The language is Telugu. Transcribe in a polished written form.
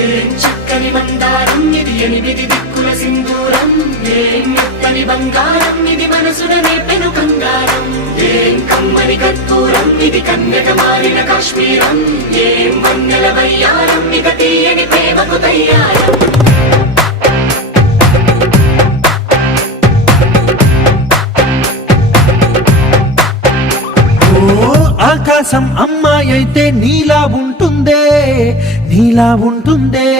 ఏం చక్కని మందారం ఇది, ఎనిమిది దిక్కుల సింధూరం. ఏం మెత్తని బంగారం ఇది, మనసున నేర్పెను బంగారం. ఏం కమ్మని కర్పూరం ఇది, కన్యక మారిన కాశ్మీరం. ఏం వన్నెల వయ్యారం ఇక తీయని ప్రేమకు తయ్యారం. ఆకాశం అమ్మాయి అయితే నీలా ఉంటుందే, నీలా ఉంటుందే.